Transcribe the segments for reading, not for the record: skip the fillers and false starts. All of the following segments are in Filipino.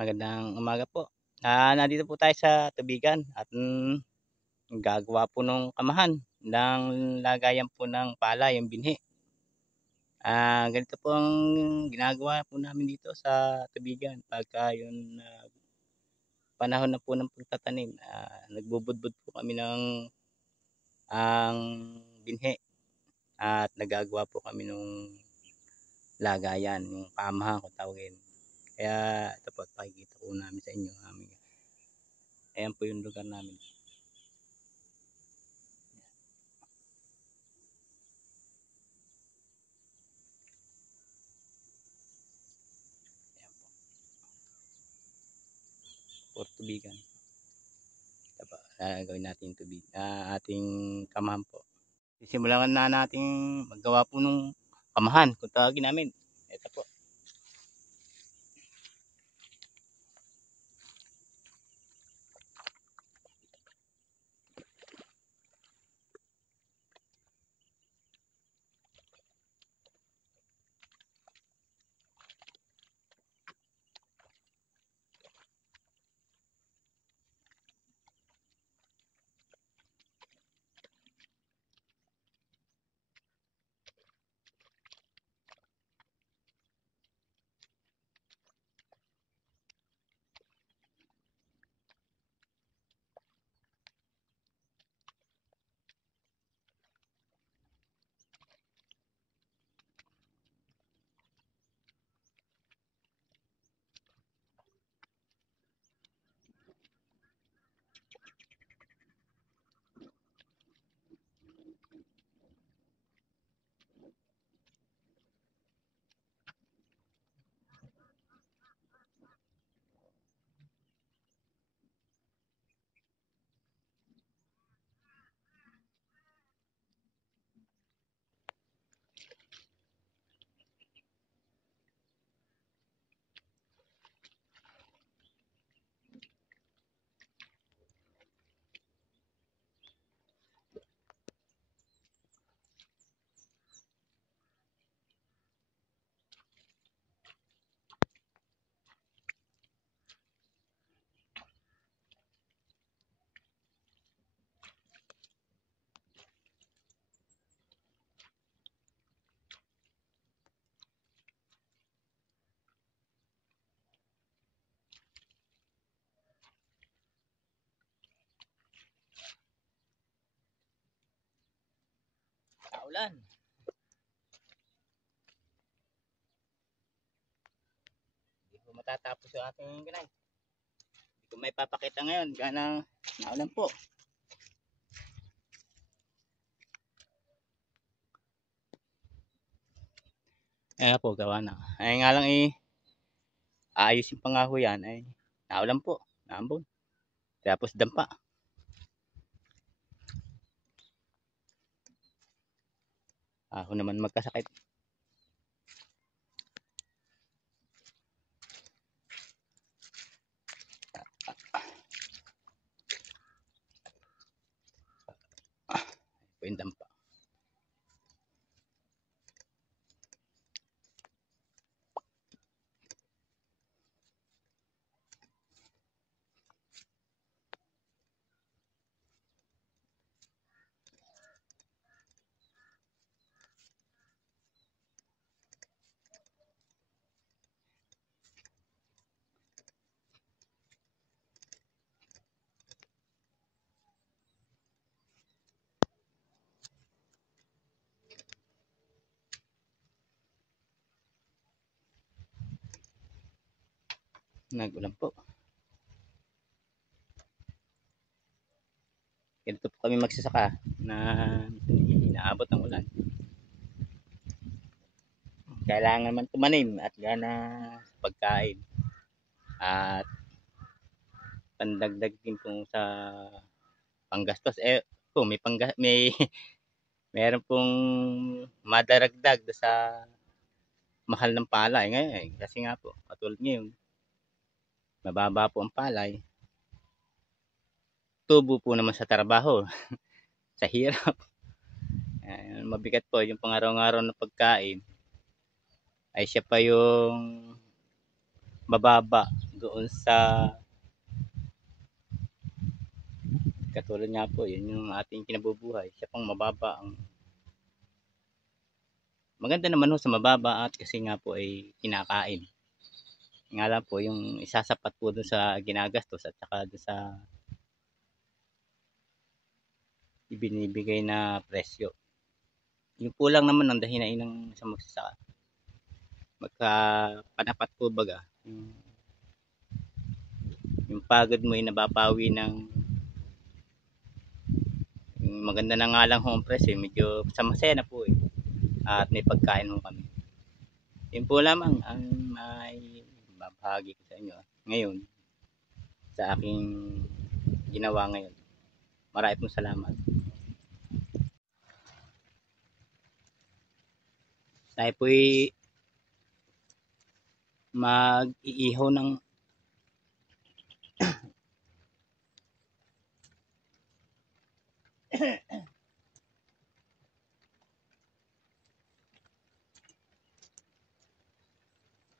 Magandang umaga po. Nandito po tayo sa tubigan at gagawa po ng kamahan ng lagayan po ng palay, yung binhi. Ganito po ang ginagawa po namin dito sa tubigan pagka yung panahon na po ng pagtatanim. Nagbubudbud po kami ng ang binhi at nagagawa po kami ng lagayan, yung kamahan kung tawagin. Kaya ito po, pakikita po namin sa inyo. Ayan po yung lugar namin. For tubigan. Gawin natin tubig, ating kamahan po. Sisimulan na natin maggawa po ng kamahan kung tawagin namin. Ito po. Kaulan. Hindi po matatapos yung ating ganay. Hindi ko may papakita ngayon. Gana naulan po. Ayan po, gawa na. Ay nga lang ayusin pa nga ho yan. Ay, naulan po. Naambon. Tapos dampa. Ako naman magkasakit. Yung dampa. Nagulan po. Ganito po kami magsasaka na inaabot ng ulan. Kailangan man tumanim at gana pagkain. At pandagdag din po sa panggastos. Po, may meron pong madaragdag sa mahal ng palay ngayon. Kasi nga po, katulad ngayon, mababa po ang palay. Tubo po naman sa trabaho. Sa hirap. Mabigat po yung pangaraw-araw na pagkain ay siya pa yung mababa doon sa katulad nga po, yun yung ating kinabubuhay. Siya pang mababa ang maganda naman ho sa mababa at kasi nga po ay kinakain. Nga lang po yung isasapat po dun sa ginagastos at saka dun sa ibinibigay na presyo. Yun po lang naman ang dahinain ng isang magsasaka. Magkapanapat po baga. Yung pagod mo ay nababawi ng maganda na nga lang home presyo. Medyo masaya na po eh. At may pagkain mo kami. Yun po lamang ang may babahagi ko sa inyo ngayon sa aking ginawa ngayon. Marami pong salamat. Tayo po'y mag-iihaw ng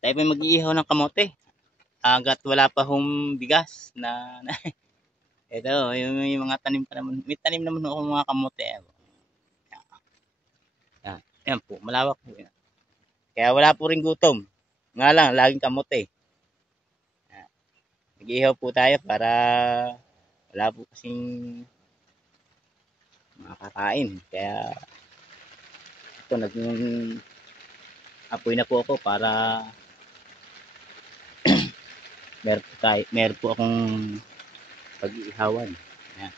tayo po'y mag-iihaw ng kamote. Hangga't wala pa hong bigas na ito, yung mga tanim pa naman. May tanim naman ako mga kamote. Yan po, malawak po yan. Kaya wala po rin gutom. Nga lang, laging kamote. Mag-iihaw po tayo para wala po kasing makakain. Kaya ito, apoy na po ako para meron po akong pag-iihawan. Yan.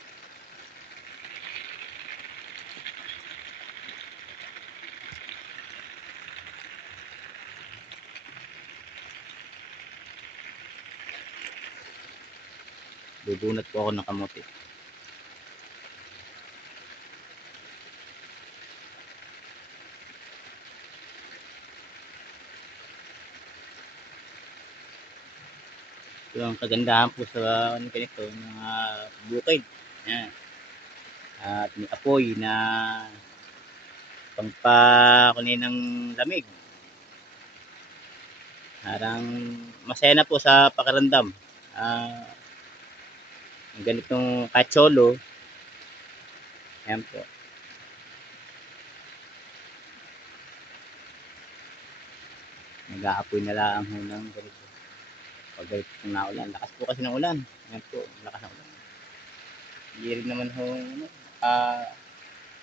Bubunot po ako ng kamote. Ito ang kagandahan po sa ganito, mga bukid. Yan. At may apoy na pangpakunin ng lamig. Parang masaya na po sa pakiramdam. Ang ganitong kacholo. Ayan po. Nag-aapoy na lang ho ng ganito. Pag ganito kung naulan. Lakas po kasi ng ulan. Ayan po, lakas ng ulan. Hindi rin naman ho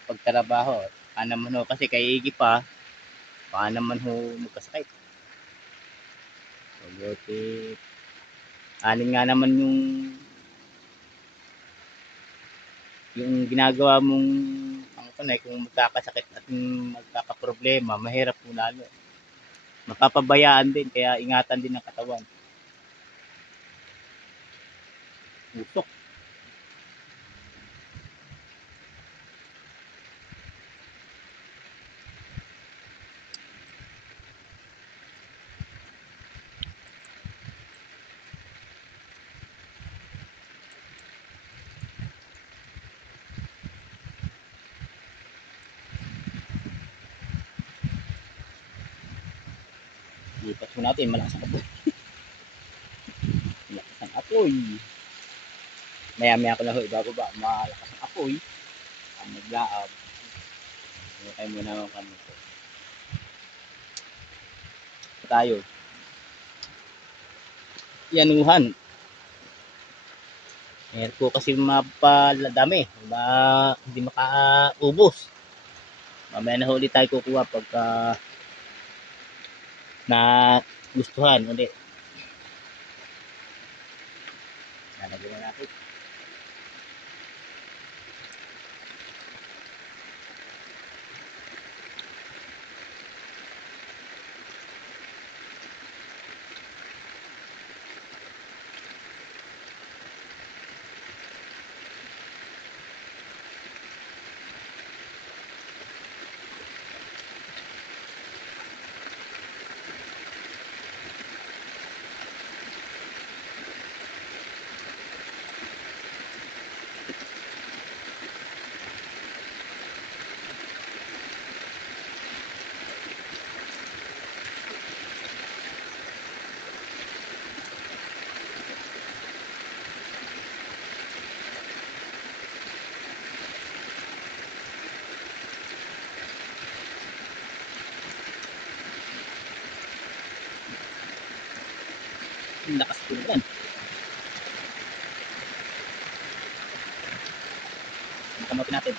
pagtrabaho. Naman ho kasi kay Iggy pa, baka naman ho magkasakit. Buti, anin nga naman yung ginagawa mong kung magkakasakit at magkakaproblema, mahirap po lalo. Mapapabayaan din, kaya ingatan din ng katawan. Usok. Lipat po natin, malakas ang apoy. Malakas ang apoy. Maya-maya ko na ho, ibababa. Malakas ang apoy. Ang maglaab. Kayo muna ako kami. Tayo. Yanuhan. Meron po kasi mapaladami. Hindi makaubos. Mamaya na ulit tayo kukuha pagka na gustuhan ulit. Lalagyan na natin. Lakas po naman. Kamutin natin.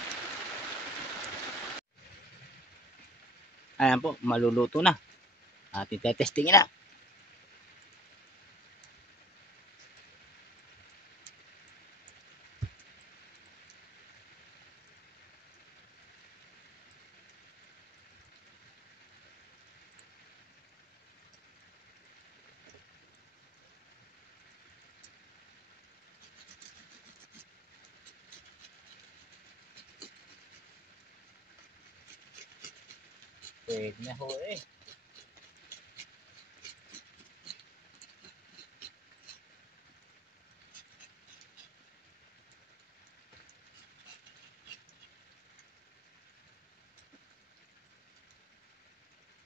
Ayan po, maluluto na. At itetestingin na. Pwede na ho eh.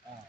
Ah.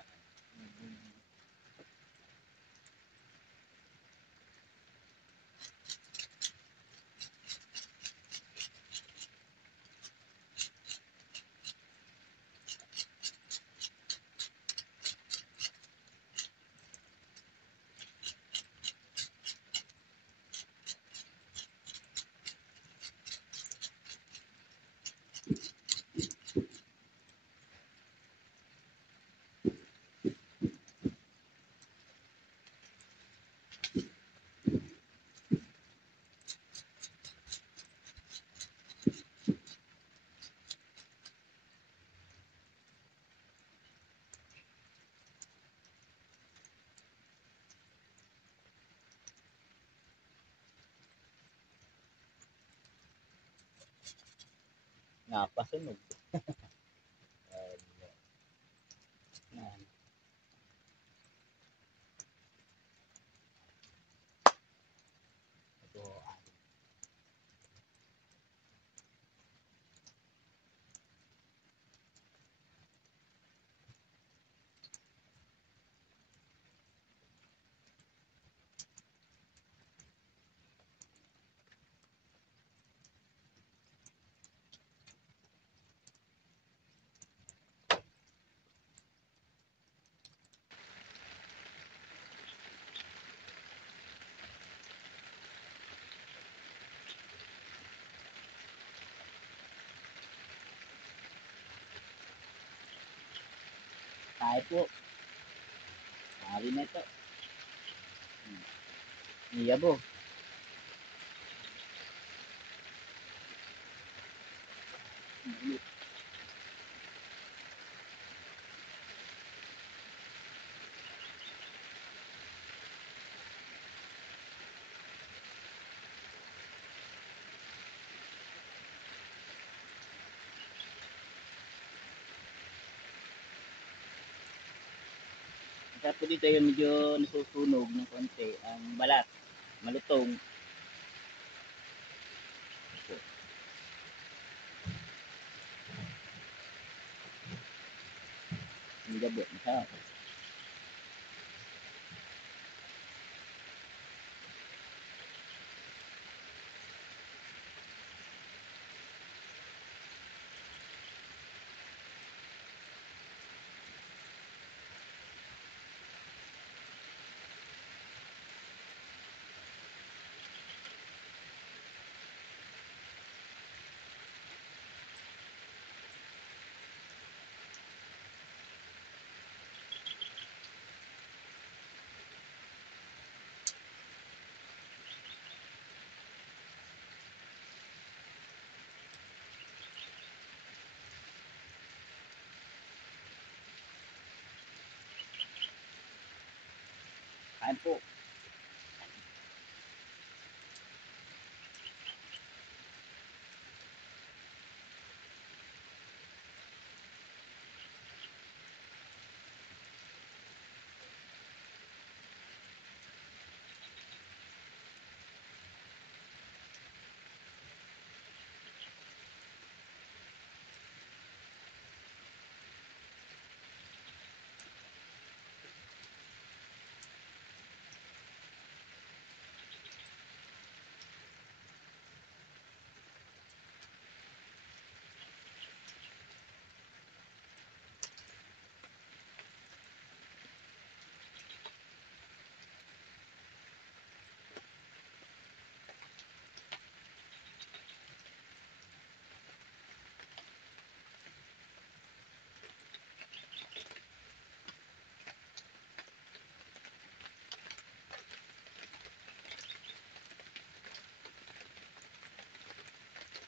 Napasunog. Yan. Ito, tayo po. Mari na ito. Iyabo. Tapos dito yung medyo nasusunog ng konti ang balat. Malutong. Ang gabo. Masarap.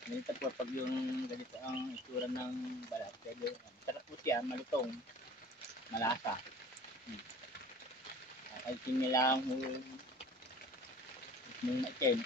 Ganito po pag yung ganito ang itsura ng balat. Pwede, sarap po siya, malutong, malasa. Kakalitin niya lang yung maitim.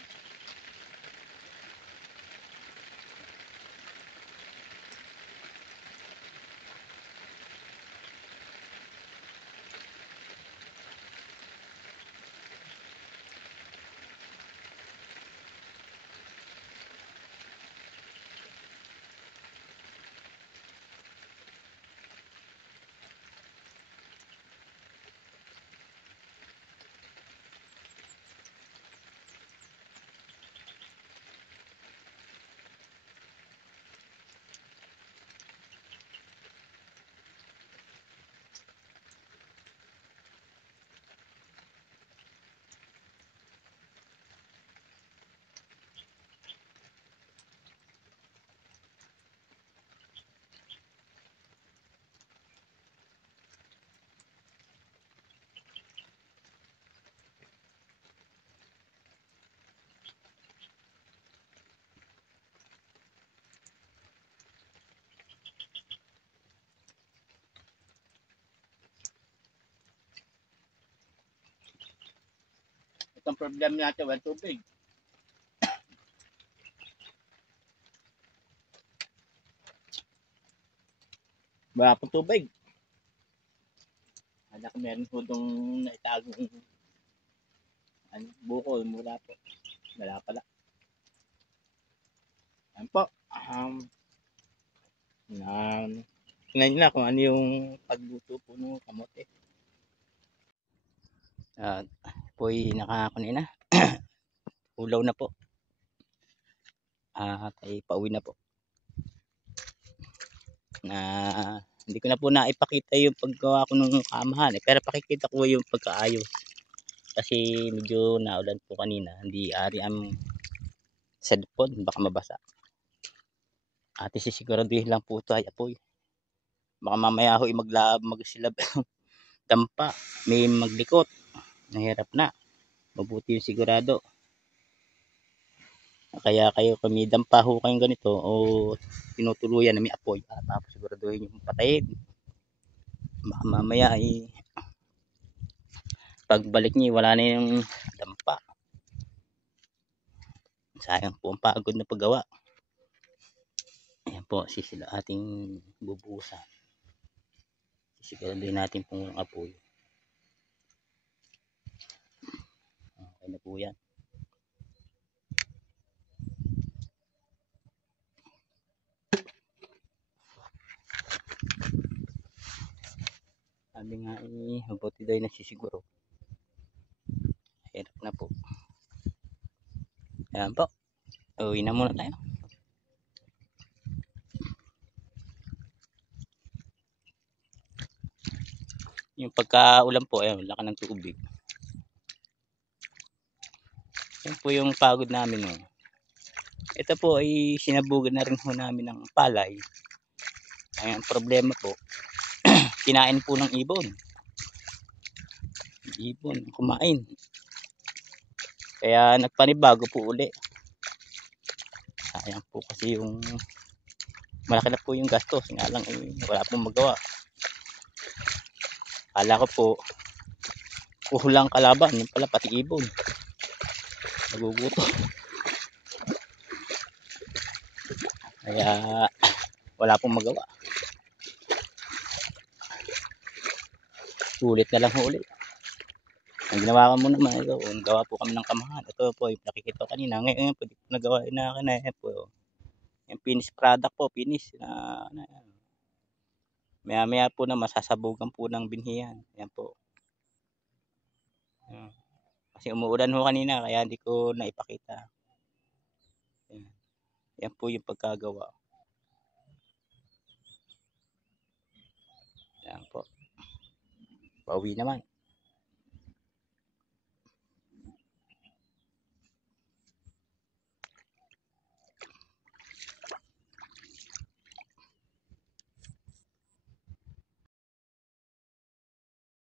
Itong problem natin, walang tubig. Wala pong tubig. Anak, meron po itong naitagong bukol, mula po. Wala pala. Ayan po. Tingnan nyo na kung ano yung pagluto po ng kamote. Po'y nakakunin na. Ulaw na po. At ay pauwi na po. Hindi ko na po naipakita yung paggawa ko ng kamahan. Pero pakikita ko yung pagkaayos. Kasi medyo naulan po kanina. Hindi ari ang cellphone. Baka mabasa. At isisiguraduhin lang po ito ay apoy. Baka mamaya ho magsilab dampa. May maglikot. Nahirap na. Mabuti yung sigurado. Kaya kayo kami dampa ho kayong ganito o tinutuluyan na may apoy. Tapos siguraduhin yung patayin. Baka mamaya ay pagbalik niyo wala na yung dampa. Sayang po ang pagod na paggawa. Ayan po, sila ating bubuhusan. Siguraduhin natin pong apoy. Okay na po yan. Sabi nga mabuti daw yung nagsisiguro. Hirap na po. Ayan po. Uwi na muna tayo. Yung pagkaulan po, ayan, laki ng tubig. Yan po yung pagod namin. Ito po ay sinabugan na rin po namin ng palay. Ay, ang problema po, kinain po ng ibon. Ibon, kumain. Kaya nagpanibago po uli. Sayang po kasi yung malaki na po yung gastos. Nga lang wala pong magawa. Kala ko po, puhulang kalaban. Yung pala pati ibon. Naguguto. Kaya wala pong magawa. Ulit na lang ulit. Ang ginawa ko mo naman ito, gawa po kami ng kamahan. Ito po, yung nakikita ko kanina. Ngayon po, di po nagawa na akin po. Yung finished product po, finish na maya po na masasabugan po ng binhiyan. Yan po. Kasi umuulan ho kanina, kaya hindi ko naipakita. Yan po yung pagkagawa. Yan po. Pauwi naman.